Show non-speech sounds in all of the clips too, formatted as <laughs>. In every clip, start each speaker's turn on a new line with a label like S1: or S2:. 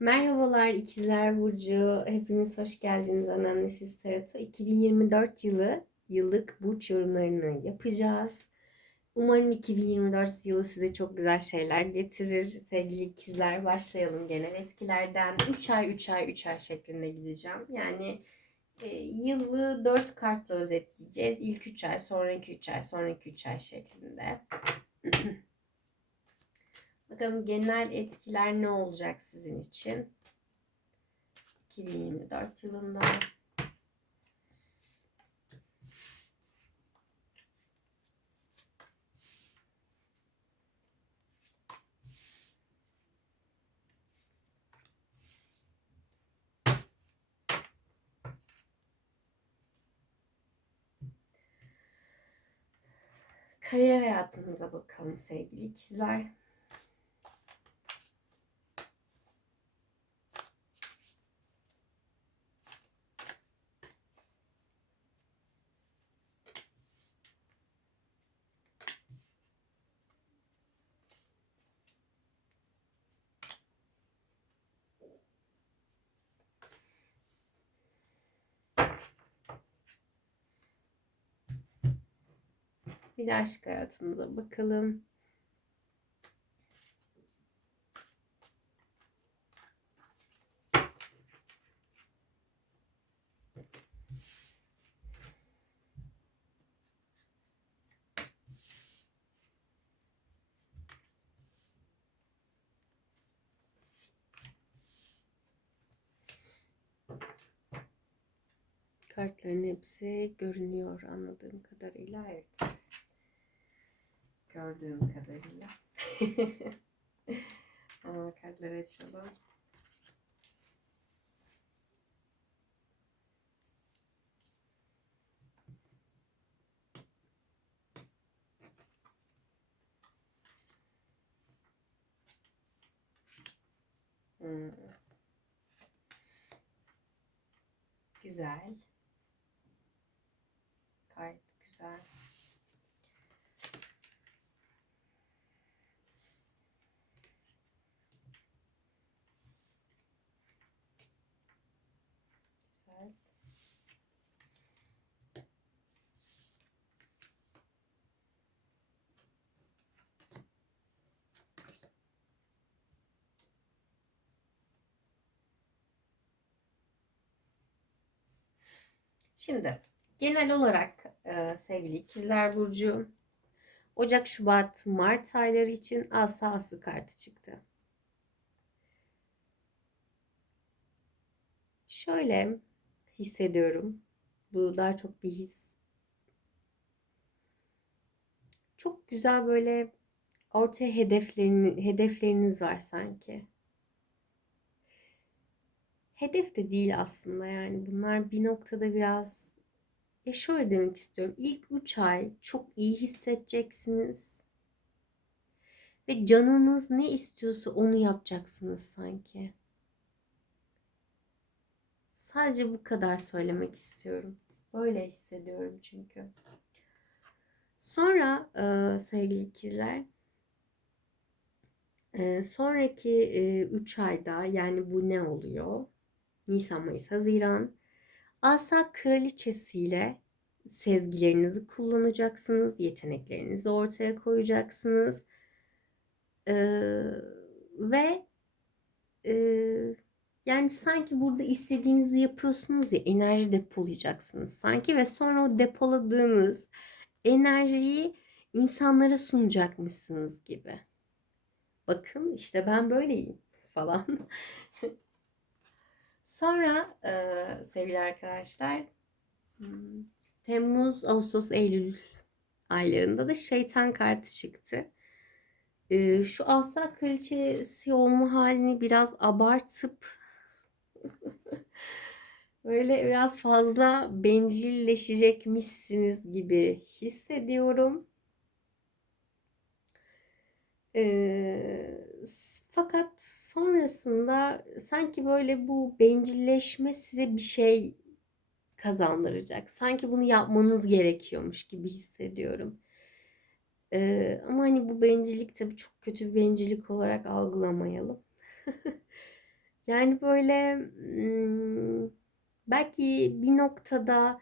S1: Merhabalar İkizler Burcu. Hepiniz hoş geldiniz Anneannesiz Tarot'a. 2024 yılı yıllık burç yorumlarını yapacağız. Umarım 2024 yılı size çok güzel şeyler getirir. Sevgili ikizler başlayalım genel etkilerden. 3 ay 3 ay 3 ay şeklinde gideceğim. Yani e, yılı 4 kartla özetleyeceğiz. İlk 3 ay, sonraki 3 ay, sonraki 3 ay şeklinde. <clears throat> Bakalım genel etkiler ne olacak sizin için? 2024 yılında. Kariyer hayatınıza bakalım sevgili ikizler. Bir de aşk hayatınıza bakalım. Kartların hepsi görünüyor anladığım kadarıyla. Evet. Gördüğüm kadarıyla. <laughs> Ama kartları açalım. Hmm. Güzel. Gayet güzel. Güzel. Şimdi genel olarak e, sevgili ikizler burcu Ocak, Şubat, Mart ayları için asa aslı kartı çıktı. Şöyle hissediyorum. Bu daha çok bir his. Çok güzel böyle ortaya hedeflerini, hedefleriniz var sanki. Hedef de değil aslında yani bunlar bir noktada biraz ya şöyle demek istiyorum. İlk 3 ay çok iyi hissedeceksiniz. Ve canınız ne istiyorsa onu yapacaksınız sanki. Sadece bu kadar söylemek istiyorum. Böyle hissediyorum çünkü. Sonra e, sevgili ikizler e, sonraki 3 e, ayda yani bu ne oluyor? Nisan, Mayıs, Haziran. Asa kraliçesiyle sezgilerinizi kullanacaksınız. Yeteneklerinizi ortaya koyacaksınız. Ee, ve e, yani sanki burada istediğinizi yapıyorsunuz ya enerji depolayacaksınız sanki ve sonra o depoladığınız enerjiyi insanlara sunacakmışsınız gibi. Bakın işte ben böyleyim falan. <laughs> Sonra e, sevgili arkadaşlar hmm, Temmuz, Ağustos, Eylül aylarında da şeytan kartı çıktı. E, şu asa kraliçesi olma halini biraz abartıp <laughs> böyle biraz fazla bencilleşecekmişsiniz gibi hissediyorum. Ee, fakat sonrasında sanki böyle bu bencilleşme size bir şey kazandıracak. Sanki bunu yapmanız gerekiyormuş gibi hissediyorum. Ee, ama hani bu bencillik tabii çok kötü bir bencillik olarak algılamayalım. <laughs> Yani böyle belki bir noktada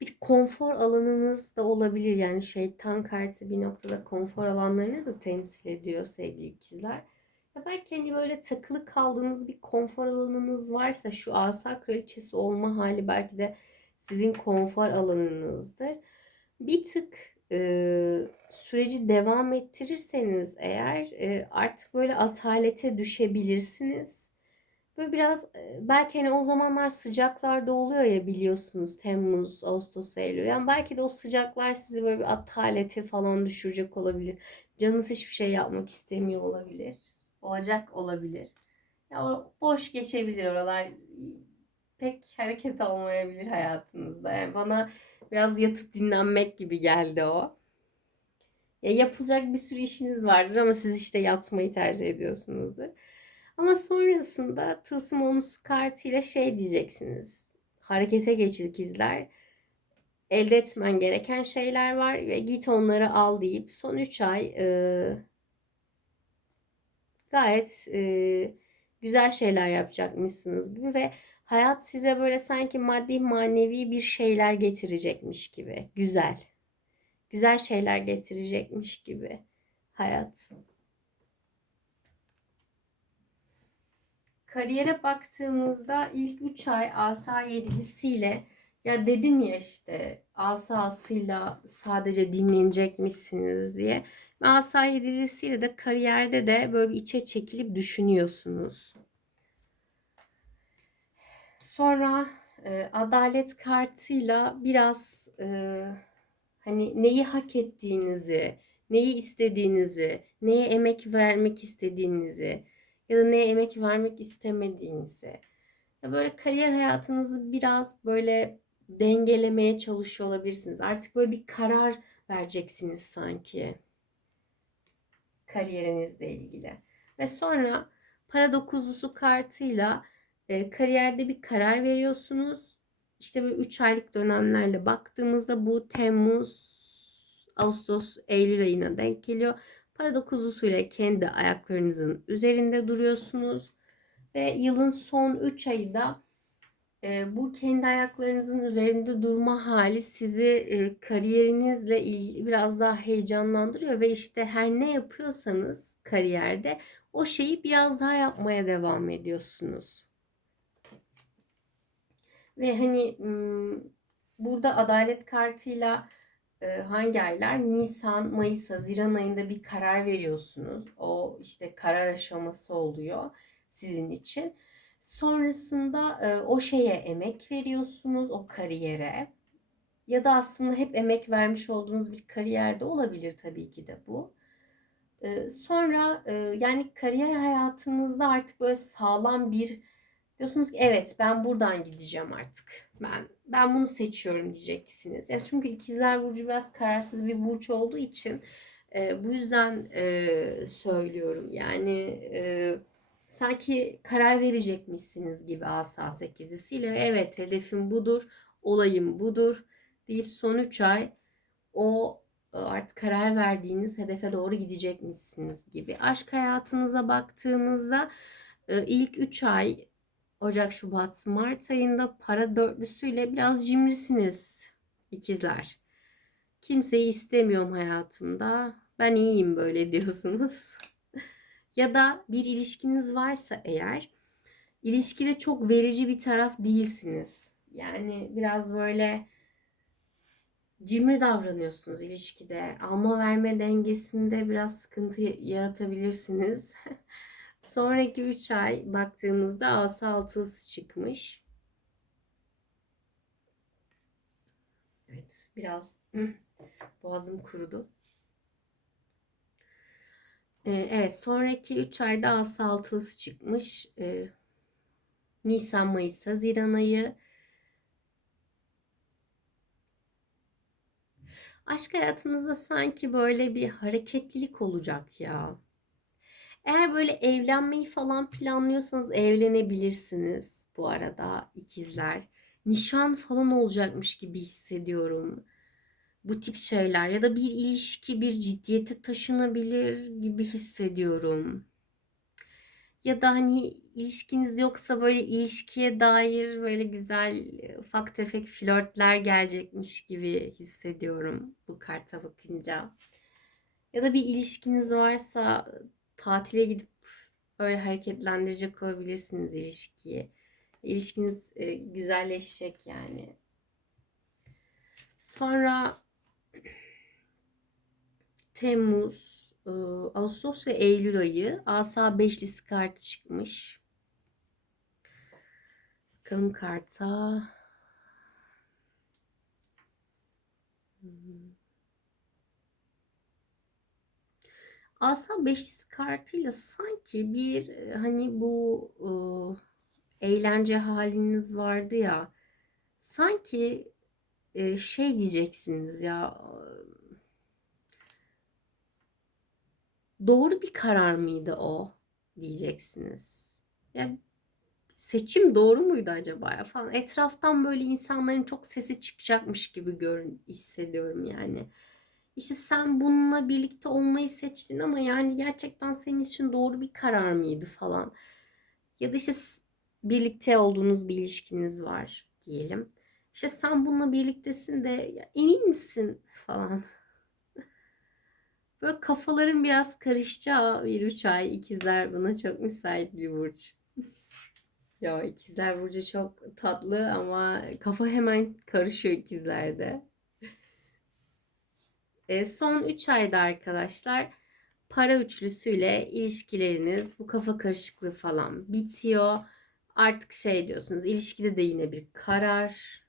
S1: bir konfor alanınız da olabilir. Yani şeytan kartı bir noktada konfor alanlarını da temsil ediyor sevgili ikizler. Belki hani böyle takılı kaldığınız bir konfor alanınız varsa şu asa kraliçesi olma hali belki de sizin konfor alanınızdır. Bir tık e, süreci devam ettirirseniz eğer e, artık böyle atalete düşebilirsiniz. Böyle biraz e, belki hani o zamanlar sıcaklarda oluyor ya biliyorsunuz Temmuz, Ağustos, Eylül. Yani belki de o sıcaklar sizi böyle bir atalete falan düşürecek olabilir. Canınız hiçbir şey yapmak istemiyor olabilir. Olacak olabilir. Ya boş geçebilir oralar. Pek hareket olmayabilir hayatınızda. Yani bana biraz yatıp dinlenmek gibi geldi o. Ya yapılacak bir sürü işiniz vardır ama siz işte yatmayı tercih ediyorsunuzdur. Ama sonrasında tılsım onusu kartıyla şey diyeceksiniz. Harekete geç ikizler. Elde etmen gereken şeyler var ve git onları al deyip son 3 ay e, gayet e, güzel şeyler yapacakmışsınız gibi ve hayat size böyle sanki maddi manevi bir şeyler getirecekmiş gibi. Güzel. Güzel şeyler getirecekmiş gibi hayat. Kariyere baktığımızda ilk 3 ay asa yedilisiyle ya dedim ya işte asasıyla sadece dinlenecekmişsiniz diye. Asa yedilisiyle de kariyerde de böyle bir içe çekilip düşünüyorsunuz. Sonra e, adalet kartıyla biraz e, hani neyi hak ettiğinizi, neyi istediğinizi, neye emek vermek istediğinizi ya da neye emek vermek istemediğinizi ya böyle kariyer hayatınızı biraz böyle dengelemeye çalışıyor olabilirsiniz. Artık böyle bir karar vereceksiniz sanki kariyerinizle ilgili. Ve sonra para dokuzlusu kartıyla e, kariyerde bir karar veriyorsunuz. İşte böyle 3 aylık dönemlerle baktığımızda bu Temmuz, Ağustos, Eylül ayına denk geliyor. Para dokuzlusuyla kendi ayaklarınızın üzerinde duruyorsunuz. Ve yılın son 3 ayı da bu kendi ayaklarınızın üzerinde durma hali sizi kariyerinizle ilgili biraz daha heyecanlandırıyor ve işte her ne yapıyorsanız kariyerde o şeyi biraz daha yapmaya devam ediyorsunuz. Ve hani burada adalet kartıyla hangi aylar? Nisan, Mayıs, Haziran ayında bir karar veriyorsunuz. O işte karar aşaması oluyor sizin için. Sonrasında o şeye emek veriyorsunuz, o kariyere. Ya da aslında hep emek vermiş olduğunuz bir kariyerde olabilir tabii ki de bu. Sonra yani kariyer hayatınızda artık böyle sağlam bir Diyorsunuz ki evet ben buradan gideceğim artık. Ben ben bunu seçiyorum diyeceksiniz. Ya çünkü ikizler burcu biraz kararsız bir burç olduğu için e, bu yüzden e, söylüyorum. Yani e, sanki karar verecekmişsiniz gibi asa sekizlisiyle. Evet hedefim budur, olayım budur deyip son 3 ay o e, artık karar verdiğiniz hedefe doğru gidecekmişsiniz gibi. Aşk hayatınıza baktığımızda e, ilk 3 ay Ocak, Şubat, Mart ayında para dörtlüsüyle biraz cimrisiniz ikizler. Kimseyi istemiyorum hayatımda. Ben iyiyim böyle <laughs> diyorsunuz. Ya da bir ilişkiniz varsa eğer ilişkide çok verici bir taraf değilsiniz. Yani biraz böyle cimri davranıyorsunuz ilişkide. Alma verme dengesinde biraz sıkıntı yaratabilirsiniz. <laughs> Sonraki 3 ay baktığımızda asa altısı çıkmış. Evet biraz boğazım kurudu. Ee, evet sonraki 3 ayda asa altısı çıkmış. Ee, Nisan, Mayıs, Haziran ayı. Aşk hayatınızda sanki böyle bir hareketlilik olacak ya. Eğer böyle evlenmeyi falan planlıyorsanız evlenebilirsiniz bu arada ikizler. Nişan falan olacakmış gibi hissediyorum. Bu tip şeyler ya da bir ilişki bir ciddiyete taşınabilir gibi hissediyorum. Ya da hani ilişkiniz yoksa böyle ilişkiye dair böyle güzel e, ufak tefek flörtler gelecekmiş gibi hissediyorum bu karta bakınca. Ya da bir ilişkiniz varsa tatile gidip böyle hareketlendirecek olabilirsiniz ilişkiyi. İlişkiniz e, güzelleşecek yani. Sonra Temmuz, e, Ağustos ve Eylül ayı Asa Beşlisi kartı çıkmış. Bakalım karta. Hmm. Asa Beşlisi kartıyla sanki bir e, hani bu e, eğlence haliniz vardı ya sanki şey diyeceksiniz ya doğru bir karar mıydı o diyeceksiniz. Ya seçim doğru muydu acaba ya falan. Etraftan böyle insanların çok sesi çıkacakmış gibi görün hissediyorum yani. İşte sen bununla birlikte olmayı seçtin ama yani gerçekten senin için doğru bir karar mıydı falan. Ya da işte birlikte olduğunuz bir ilişkiniz var diyelim. İşte sen bununla birliktesin de ya emin misin falan. Böyle kafaların biraz karışacağı bir üç ay ikizler buna çok müsait bir burç. <laughs> ya ikizler burcu çok tatlı ama kafa hemen karışıyor ikizlerde. E, son 3 ayda arkadaşlar para üçlüsüyle ilişkileriniz bu kafa karışıklığı falan bitiyor. Artık şey diyorsunuz ilişkide de yine bir karar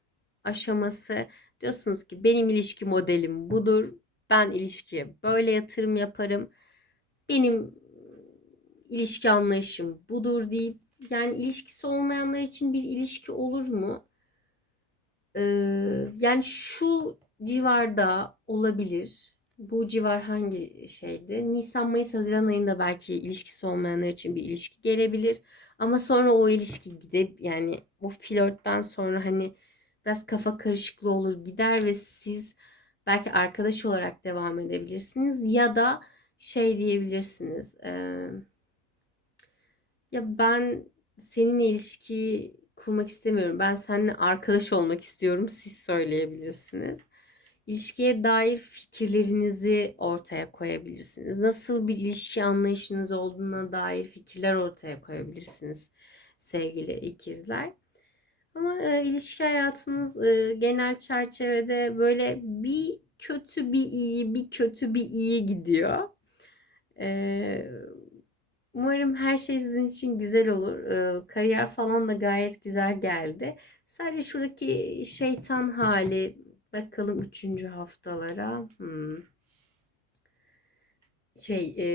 S1: aşaması. Diyorsunuz ki benim ilişki modelim budur. Ben ilişkiye böyle yatırım yaparım. Benim ilişki anlayışım budur deyip yani ilişkisi olmayanlar için bir ilişki olur mu? Ee, yani şu civarda olabilir. Bu civar hangi şeydi? Nisan, Mayıs, Haziran ayında belki ilişkisi olmayanlar için bir ilişki gelebilir. Ama sonra o ilişki gidip yani o flörtten sonra hani biraz kafa karışıklığı olur gider ve siz belki arkadaş olarak devam edebilirsiniz ya da şey diyebilirsiniz. E, ya ben seninle ilişki kurmak istemiyorum. Ben seninle arkadaş olmak istiyorum. Siz söyleyebilirsiniz. İlişkiye dair fikirlerinizi ortaya koyabilirsiniz. Nasıl bir ilişki anlayışınız olduğuna dair fikirler ortaya koyabilirsiniz sevgili ikizler. Ama e, ilişki hayatınız e, genel çerçevede böyle bir kötü bir iyi, bir kötü bir iyi gidiyor. E, umarım her şey sizin için güzel olur. E, kariyer falan da gayet güzel geldi. Sadece şuradaki şeytan hali bakalım üçüncü haftalara. Hmm. Şey e,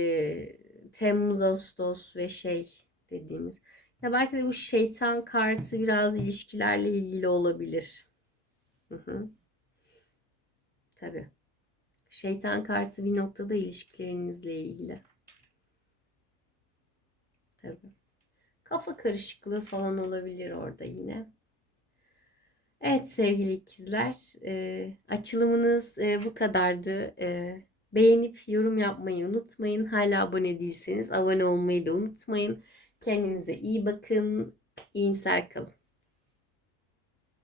S1: Temmuz, Ağustos ve şey dediğimiz ya belki de bu şeytan kartı biraz ilişkilerle ilgili olabilir. Hı hı. Tabii. Şeytan kartı bir noktada ilişkilerinizle ilgili. Tabii. Kafa karışıklığı falan olabilir orada yine. Evet sevgili ikizler, e, açılımınız e, bu kadardı. E, beğenip yorum yapmayı unutmayın. Hala abone değilseniz abone olmayı da unutmayın. Kendinize iyi bakın. İyimser kalın.